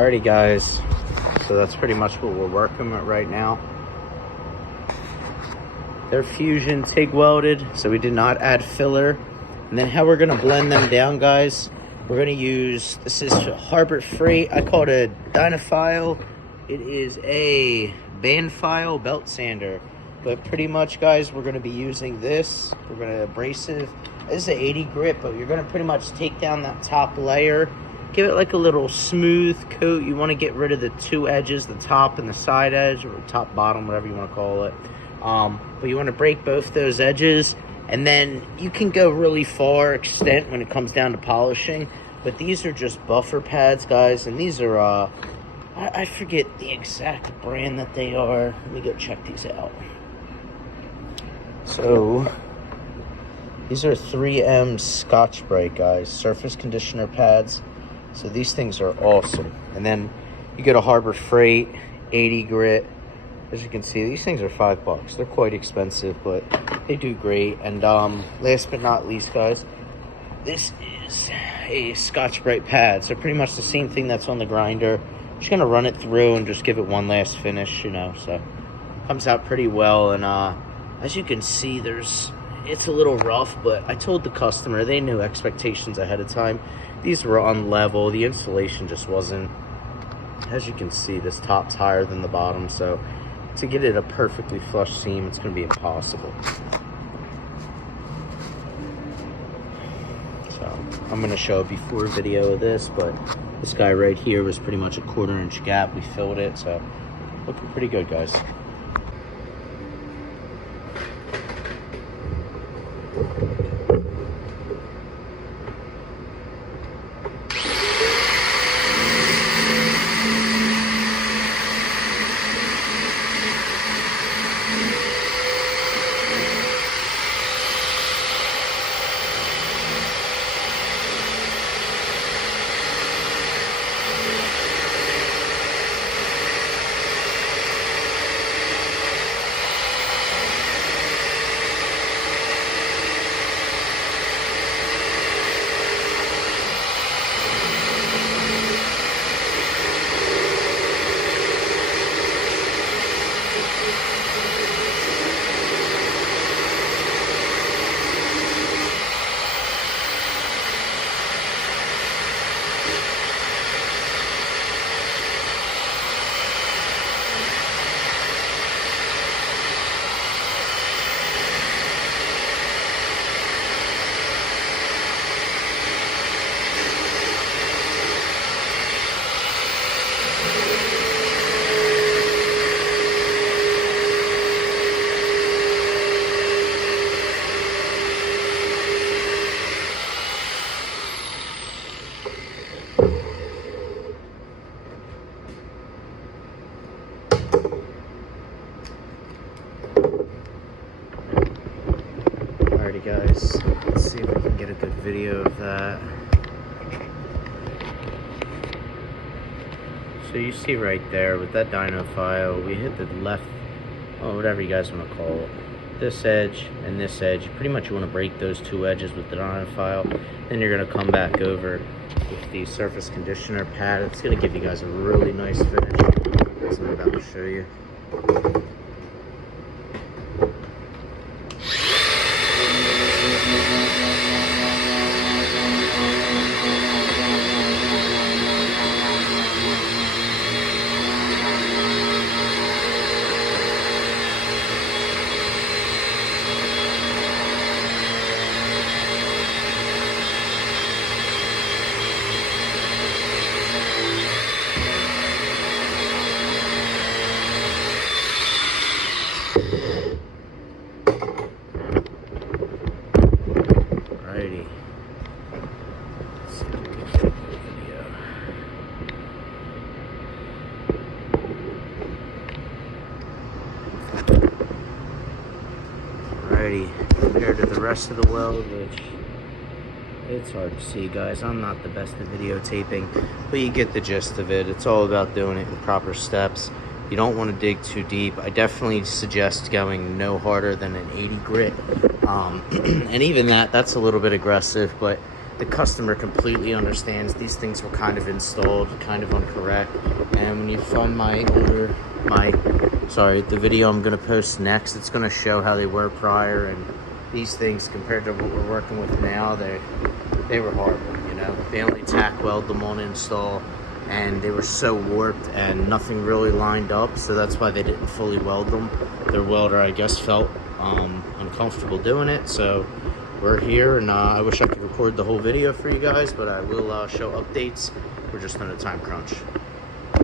Alrighty guys, so that's pretty much what we're working with right now. They're fusion TIG welded, so we did not add filler. And then how we're gonna blend them down, guys, we're gonna use, this is Harbor Freight, I call it a Dynafile. It is a band file belt sander. But pretty much, guys, we're gonna be using this. We're gonna abrasive. This is an 80 grit, but you're gonna pretty much take down that top layer, give it like a little smooth coat. You wanna get rid of the two edges, the top and the side edge, or top, bottom, whatever you wanna call it. But you wanna break both those edges, and then you can go really far extent when it comes down to polishing. But these are just buffer pads, guys, and these are, I forget the exact brand that they are. Let me go check these out. So, these are 3M Scotch-Brite, guys, surface conditioner pads. So these things are awesome. And then you get a Harbor Freight 80 grit. As you can see, these things are $5. They're quite expensive, but they do great. And last but not least, guys, this is a Scotch-Brite pad. So pretty much the same thing that's on the grinder. Just gonna run it through and just give it one last finish, you know. So comes out pretty well. And as you can see, it's a little rough, but I told the customer, they knew expectations ahead of time. These were on level. The installation just wasn't. As you can see, this top's higher than the bottom, so to get it a perfectly flush seam, it's going to be impossible. So I'm going to show a before video of this, but this guy right here was pretty much a 1/4 inch gap. We filled it, so looking pretty good, guys. Alrighty guys, let's see if we can get a good video of that. So you see right there with that dyno file, we hit the left, oh, whatever you guys want to call it, this edge and this edge. Pretty much you want to break those two edges with the dyno file. Then you're going to come back over with the surface conditioner pad. It's going to give you guys a really nice finish, as I'm about to show you. Alrighty. Let's see if we can get a good video. Alrighty, compared to the rest of the weld, which it's hard to see, guys. I'm not the best at videotaping, but you get the gist of it. It's all about doing it in proper steps. You don't want to dig too deep. I definitely suggest going no harder than an 80 grit. And even that's a little bit aggressive, but the customer completely understands these things were kind of installed kind of incorrect. And when you find the video I'm going to post next, it's going to show how they were prior, and these things compared to what we're working with now, they were horrible. You know, they only tack weld them on install, and they were so warped and nothing really lined up, so that's why they didn't fully weld them. Their welder, I guess, felt uncomfortable doing it. So we're here, and I wish I could record the whole video for you guys, but I will show updates. We're just on a time crunch.